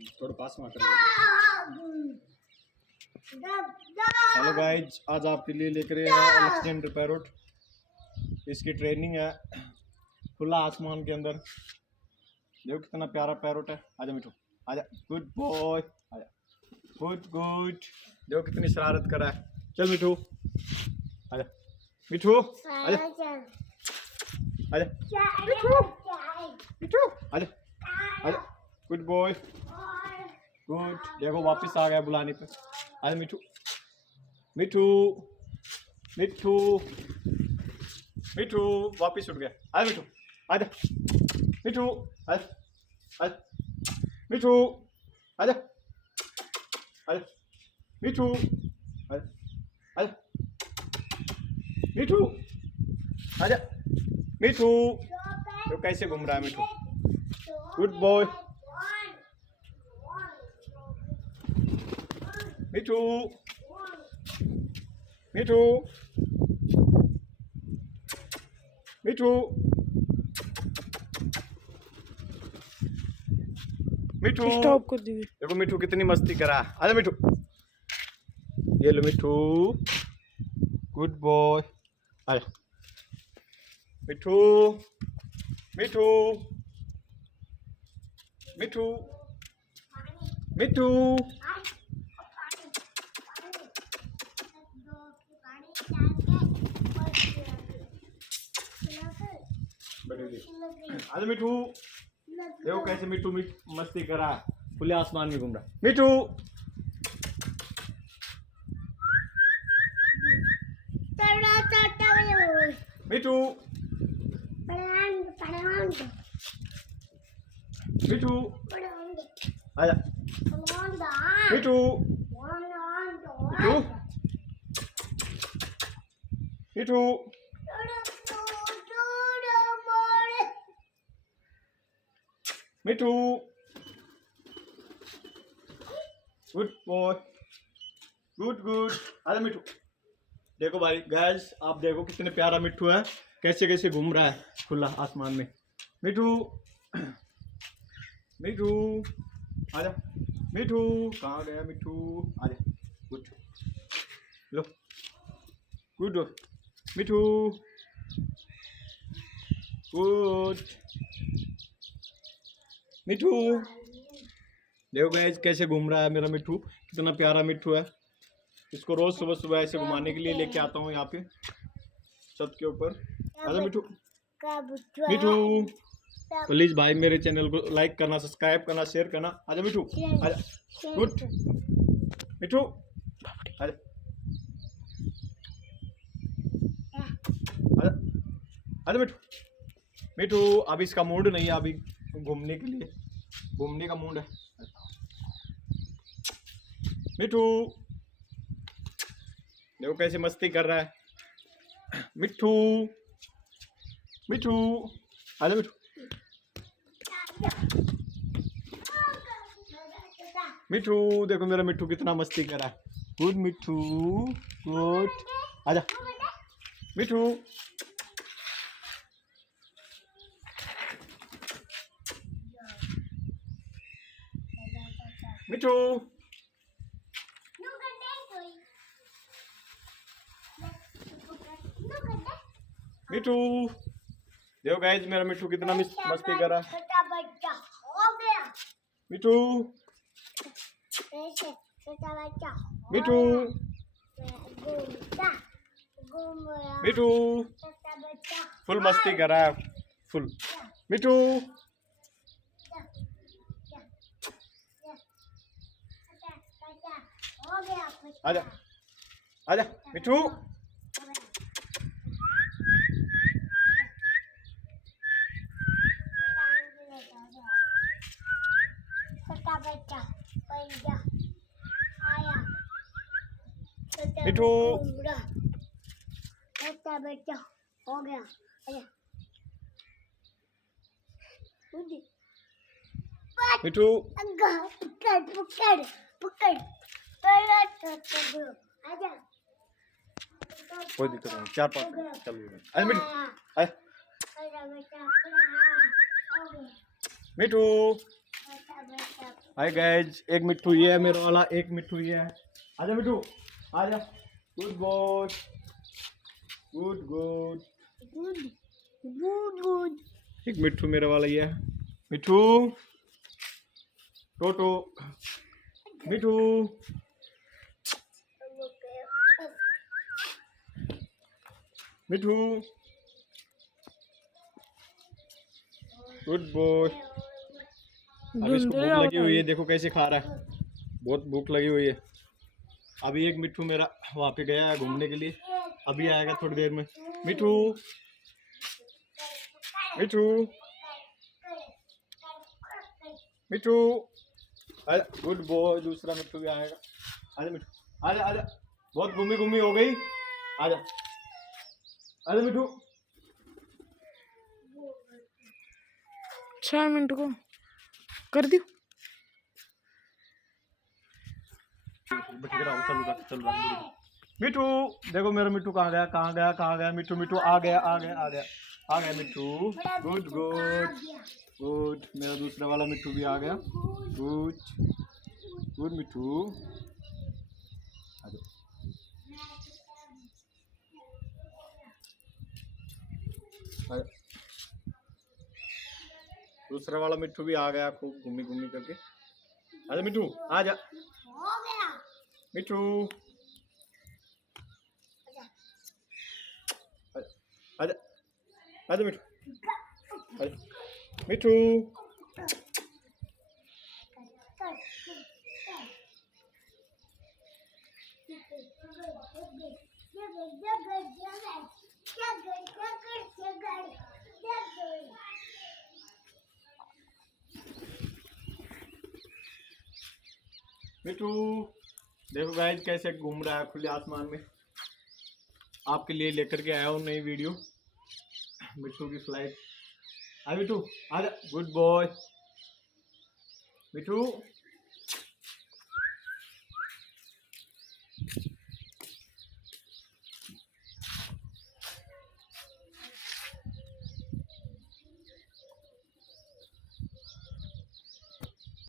थोड़ा पास में आकर। हेलो गाइज, आज आपके लिए लेकर आए हैं अलेक्जेंडर पैरोट। इसकी ट्रेनिंग है खुला आसमान के अंदर। देखो कितना प्यारा पैरोट है। आजा मिठू, आजा, गुड बॉय, आजा, गुड गुड। देखो कितनी शरारत कर रहा है। चल मिठू, आजा मिठू, आजा, आजा मिठू, मिठू, आजा, आजा, गुड बॉय, गुड। देखो वापस आ गया बुलाने पे। आजा मिठू, मिठू, मिठू, मिठू, वापस उठ गया। आजा मिठू, आजा मिठू, आजा, आजा मिठू, आजा, आजा मिठू, आजा, आजा मिठू, आजा मिठू। तो कैसे घूम रहा है मिठू, गुड बॉय, मिठू, मिठू, मिठू, मिठू, स्टॉप कर दीजिए। देखो मिठू कितनी मस्ती करा। आजा मिठू, ये लो मिठू, गुड बॉय, आजा मिठू, मिठू, मिठू, मिठू, आजा मिठू। देखो कैसे मिठू मस्ती करा, खुले आसमान में घूम रहा। मिठू, मिठू, मिठू, आजा मिठू, मिठू, मिठू, मिठू, गुड बॉय, गुड गुड। आजा मिठू। देखो भाई गाइस, आप देखो कितने प्यारा मिठू है, कैसे कैसे घूम रहा है खुला आसमान में। मिठू, मिठू, आजा मिठू, कहाँ गया मिठू, आजा, गुड, लो, गुड मिठू, गुड मिठू। देखो गाइस कैसे घूम रहा है मेरा मिठू, कितना प्यारा मिठू है। इसको रोज सुबह सुबह ऐसे घुमाने के लिए लेके आता हूँ यहाँ पे छत के ऊपर। आजा मिठू, मिठू, प्लीज भाई मेरे चैनल को लाइक करना, सब्सक्राइब करना, शेयर करना। आजा मिठू, आजा, गुड मिठू, आजा, आजा, आजा मिठू, मिठू। अभी इसका मूड नहीं है, अभी घूमने के लिए, घूमने का मूड है। मिठू, देखो कैसे मस्ती कर रहा है। मिठू, मिठू, आजा मिठू, मिठू। देखो मेरा मिठू कितना मस्ती कर रहा है। गुड मिठू, गुड, आजा मिठू, मिठू, मिठू। देखो गाइस मेरा मिठू कितना मस्ती कर रहा है। मिठू, मिठू, मिठू, फुल मस्ती कर रहा है, फुल। मिठू, आजा, आजा मिठू, मिठू, बेटा हो गया। मिठू, पकड़ पकड़ पकड़, आजा। कोई दिक्कत नहीं, 4-5 मिनट चल। अरे मिठू, मिठू, हाय गाइज, एक मिट्टू ये है मेरा वाला, एक मिट्टू ये है। आजा मिट्टू, आजा। Good boy, good good. Good good good. एक मिट्टू मेरा वाला ये है। मिट्टू, टोटो, मिट्टू, मिट्टू, गुड बॉय। अब इसको भूख लगी हुई है, देखो कैसे खा रहा है, बहुत भूख लगी हुई है। अभी एक मिट्टू मेरा वहाँ पे गया है घूमने के लिए, अभी आएगा थोड़ी देर में। मिट्टू, मिट्टू, मिट्टू, गुड बॉय। दूसरा मिट्टू भी आएगा। आजा मिट्टू, आजा आजा, बहुत घूमी घूमी हो गई, आजा आजा मिट्टू। 6 मिनट को कर दी। चल रहा है मिट्टू, देखो मेरा मिट्टू कहाँ गया, कहाँ गया, कहाँ गया। मिट्टू, मिट्टू आ गया, आ गया, आ गया, आ गया मिट्टू। Good good good. मेरा दूसरा वाला मिट्टू भी आ गया। गुड गुड मिट्टू। दूसरा वाला मिट्टू भी आ गया, खूब घूमी घूमी करके। आजा मिट्टू, आजा हो गया। मिट्टू, आजा आजा मिट्टू, आजा मिट्टू। मिट्टू, देखो गाइस कैसे घूम रहा है खुले आसमान में। आपके लिए लेकर के आया हूँ नई वीडियो, मिट्टू की फ्लाइट। आ मिट्टू, आजा, गुड बॉय मिट्टू।